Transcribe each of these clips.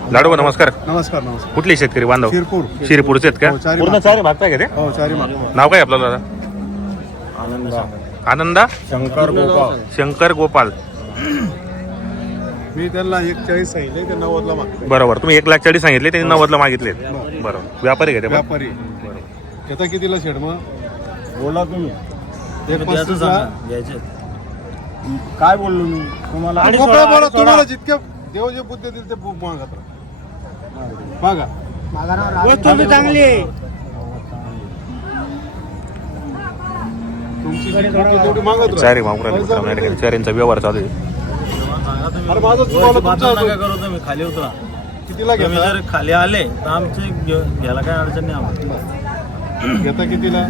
लाडू नमस्कार. नमस्कार नमस्कार. कुठले शेतकरी बांधव? शिरपूर. शिरपूरचे आहेत का? हो, चारी पूर्ण चारी मागताय का ते? हो चारी मागतो. नाव काय आपलं दादा? आनंदा शंकर गोपाळ. शंकर गोपाल. मी त्यांना 41 सांगितले, ते 90 ला मागतो. बरोबर. तुम्ही 1,40,000 सांगितले, त्यांनी 90 ला मागितले. बरोबर. व्यापारी का ते? व्यापारी. घेता कितीला शेड मग? बोला तुम्ही 1,35 ला. काय बोललो मी तुम्हाला? गोपाळ बोला, तुम्हाला जितके देव जे बुद्धी दिल ते मागत राहा. मागा. वस्तू बी चांगली आहे. तुमची जी बुद्धी तेवढी मागत राहा. चारी मागून चारींचा व्यवहार चालू आहे. अरे माझं चुकवलं तुमचं. नका करू तुम्ही, खाली उतरा. कितीला तुम्ही घेता? जर खाली आले तर आमचे घ्यायला काय अडचण नाही आम्हाला. घेता कितीला?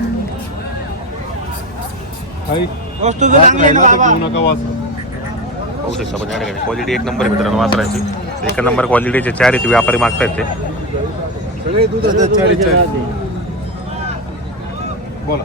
काही वस्तू चांगली आहे ना बाबा. नका वाचू. पाहू शकता आपण या ठिकाणी क्वालिटी एक नंबर आहे मित्रांनो वासरांची. एक नंबर क्वालिटीचे चार इथे व्यापारी मागतायत ते. सगळे दूध आहेत 40. बोला.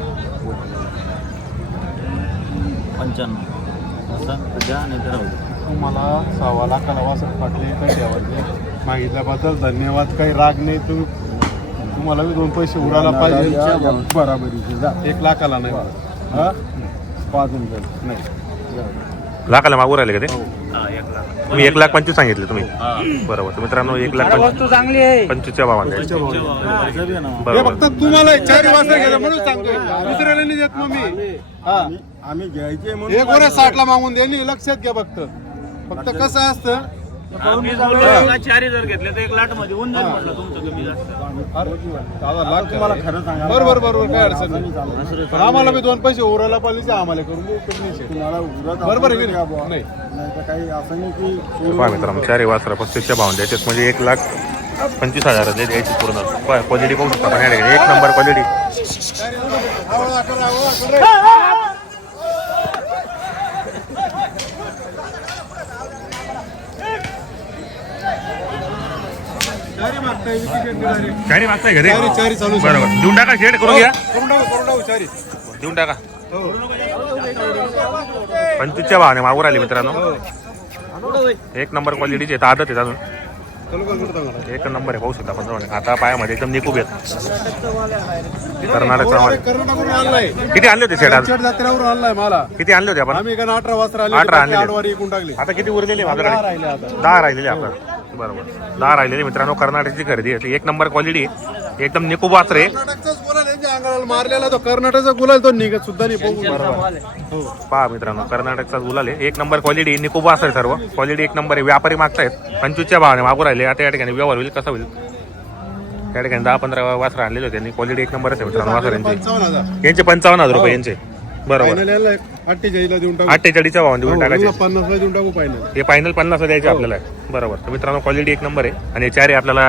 95 असं द्या नाही तर राहू दे. तुम्हाला 6 लाखाला वासर फाटले काही आवडले मागितल्याबद्दल धन्यवाद. काही राग नाही. तुम्हाला बी 2 पैसे उडायला पाहिजे. बराबरीचे जा. 1 लाखाला नाही. हा 5 नाही. लाखाला मागू राहिले का ते? हा 1 लाख. तुम्ही 1,25,000 सांगितले तुम्ही. बरोबर. तर मित्रांनो 1,25,000 चांगली आहे. 25च्या भावाने द्यायचे. हे बरोबर. फक्त तुम्हाला 4 वासर घ्यायला म्हणून सांगतोय. दुसऱ्याला नाही देत मग मी. हा आम्ही घ्यायचे हे गोरे 60 ला मागून द्यायला लक्षात घ्या. फक्त कसं असतं. चारी जर घेतले तर 1 लाख मध्ये होऊन जाईल म्हटलं तुमचं कमी जास्त. तुम्हाला खरं सांगा. बरोबर काय अडचण नाही. पण आम्हाला बी 2 पैसे उरायला पाहिजे. आम्हाला करून देऊ. बरोबर आहे की नाही? नाही तर काही असं नाही की पहा मित्रांनो चारही वासरा 35च्या भावाने द्यायचे म्हणजे 1,25,000 द्यायची पूर्ण क्वालिटी पाहू शकता आपण या ठिकाणी. एक नंबर क्वालिटी. चारी मागताय घरी? चारी चालू. बरोबर. देऊन टाका शेड करून घ्या. करून टाकू चारी. देऊन टाका. 25च्या भावाने मागू राहिले मित्रांनो. एक नंबर क्वालिटीचे आदत आहेत अजून. एक नंबर आहे पाहू शकता आपण. आता पायामध्ये एकदम निकूब येत. कर्नाटकचा माल. कर्नाटकवरून आणलाय. किती आणले होते शेड आज? जत्रेवरून आणलाय मला. किती आणले होते आपण? आम्ही 18 वाजता आले. 18 आणले. 8 वारी एकूण टाकले. आता किती उरलेले माझ्याकडे? 10 राहिले आता. 10 राहिलेले आपल्याला. बरोबर. 10 राहिलेले मित्रांनो. कर्नाटकची खरेदी आहे. एक नंबर क्वालिटी. एकदम निकूब वासर आहे. कर्नाटकचाच गुलाल यांच्या अंगाला मारलेला तो. कर्नाटकचा गुलाल तो निघत सुद्धा नाही. बघू. पहा मित्रांनो कर्नाटकचा गुलाल आहे. एक नंबर क्वालिटी. निकूब वासर आहे सर्व. क्वालिटी एक नंबर आहे. व्यापारी मागतायत 25च्या भावाने मागू राहिले. आता या ठिकाणी व्यवहार होईल कसा होईल? त्या ठिकाणी 10-15 वासर आणलेले होते. क्वालिटी एक नंबर आहे मित्रांनो वासरांची. 55,000. यांचे 55,000 रुपये यांचे. बरोबर. 48 ला देऊन टाकू. 48च्या भावाने देऊन टाकायचे. 50 ला देऊन टाकू फायनल. हे फायनल 50 द्यायचे आपल्याला. बरोबर. तर मित्रांनो क्वालिटी एक नंबर आहे. आणि चार आहे आपल्याला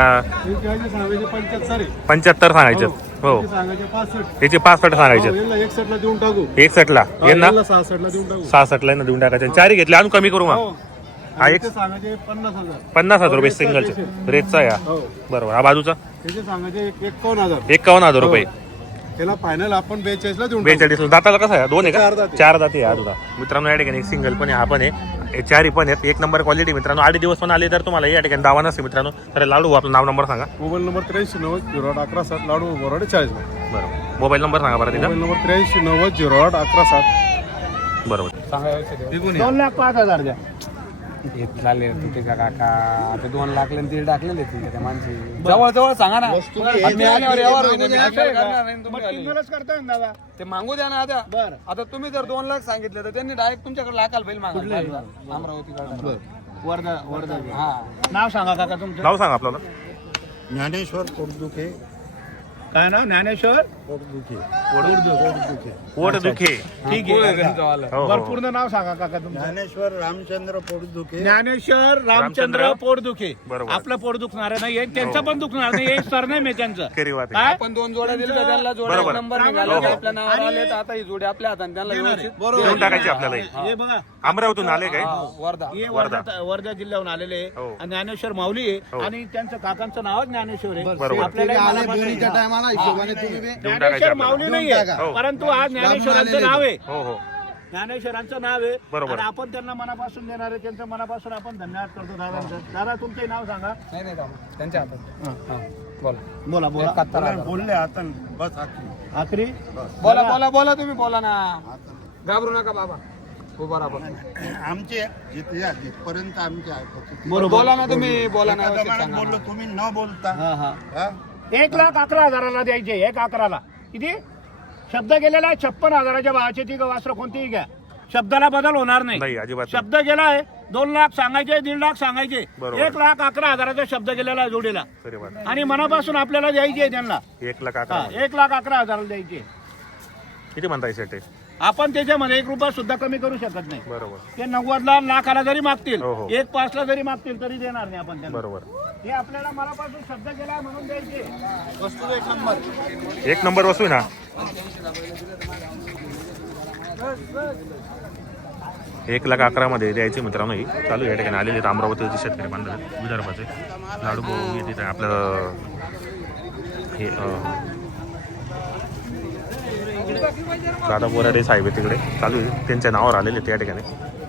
75 सांगायचे. हो सांगायचे 65. त्याचे 65 सांगायचे. 61 ला देऊन टाकू. 61 ला यांना 66 ला देऊन टाकू. 66 ला देऊन टाकायचे. चारही घेतले अजून कमी करू मग. हा एक सांगायचे 50,000. 50,000 रुपये सिंगलचे रेटचा या. हो. बरोबर. हा बाजूचा त्याचे सांगायचे 51,000. 51,000 रुपये. त्याला फायनल आपण 42 ला देऊन 42 दाताला कसा आहे? 2 आहे चार का? दाती. 4 दाती आहे हा. मित्रांनो या ठिकाणी एक सिंगल पण आहे. हा पण आहे. हे चारही पण आहेत. एक नंबर क्वालिटी मित्रांनो. 8 दिवस पण आले तर तुम्हाला या ठिकाणी दावा नसते मित्रांनो. तर लाडू आपलं नाव नंबर सांगा. Mobile number 83 90 11 7 Ladu Borade 40. बरोबर. मोबाईल नंबर सांगा बरं तिथं. Mobile number 83 90 08 11 7. बरोबर. 2,05,000 द्या. झाले तुझे का काका आता 2 लाख ते टाकलेले त्या माणसे जवळ जवळ सांगा ना. करताय दादा ते मागू द्या ना. आता तुम्ही जर 2 लाख सांगितले तर त्यांनी डायरेक्ट तुमच्याकडे लाखाला बैल मागा. अमरावती वर्धा. हा नाव सांगा काका तुमचं. नाव सांगा आपल्याला. ज्ञानेश्वर पोटदुखे. काय नाव? ज्ञानेश्वर पोटदुखे. पोट दुखे. ठीक आहे. हो, हो. पूर्ण नाव सांगा काका तुमचं. ज्ञानेश्वर रामचंद्र पोटदुखे. ज्ञानेश्वर रामचंद्र पोटदुखे. बरोबर. आपलं पोट दुखणार नाही. त्यांचं पण दुखणार नाही. एक सरनेम आहे त्यांचं. खरी बात आहे. आपण 2 जोड्या दिल्या त्यांना. जोड्या बरोबर. नंबर निघाला आपल्या नावावर आले तर आता ही जोडी आपल्या हाताने त्यांना व्यवस्थित देऊन टाकायची आपल्याला. हे बघा अमरावतीतून आले काय? वर्धा. हे वर्धा जिल्ह्याहून आलेले आहे. हो. आणि ज्ञानेश्वर माऊली आहे. आणि त्यांचं काकांचं नाव ज्ञानेश्वर आहे. बरोबर. आपल्याला ज्ञानेश्वर माऊली नाहीये. हो. परंतु आज ज्ञानेश्वरांचं नाव आहे. हो हो. ज्ञानेश्वरांचं नाव आहे बरोबर. आणि आपण त्यांना मनापासून देणार आहे. त्यांचं मनापासून आपण धन्यवाद करतो दादांचं. दादा तुमचे नाव सांगा. नाही नाही दादा त्यांच्या हातात बोला बोला बोला 71,000. बोलले आता बस आखरी बोला बोला बोला तुम्ही बोला ना घाबरू नका बाबा हो बरोबर आमचे जिथपर्यंत आमचे बरोबर बोला ना तुम्ही बोला ना व्यवस्थित सांगा बोललो ना. तुम्ही न बोलता हा हा हा? 1,11,000 द्यायचे. 1,11,000 किती शब्द गेलेला आहे. 56,000च्या भावाचे ती वस्त्र कोणतीही घ्या. शब्दाला बदल होणार नाही. नाही अजिबात नाही. शब्द गेलाय 2 लाख सांगायचे 1.5 लाख सांगायचे. बरोबर. 1,11,000चा शब्द गेलेला आहे जोडीला खरी बात. आणि मनापासून आपल्याला द्यायची आहे त्यांना. 1,11,000 1,11,000 द्यायचे. किती म्हणताय सेट आहे? आपण त्याच्यामध्ये 1 रुपया सुद्धा कमी करू शकत नाही. बरोबर ते 90ला लाखाला जरी मागतील हो, हो. 1,05ला जरी मागतील तरी देणार नाही आपण त्यांना. बरोबर. हे आपल्याला मनापासून शब्द गेला म्हणून द्यायचे. वस्तू 1 नंबर 1 नंबर वस्तू आहे ना. 1,11,000 मध्ये द्यायचे मित्रांनो. ही चालू या ठिकाणी आलेले आहेत अमरावतीचे शेतकरी बांधव विदर्भाचे लाडू भाऊ येते आपलं हे दादा बोराडे साहेब आहे तिकडे चालू आहे त्यांच्या नावावर आलेले आहेत या ठिकाणी.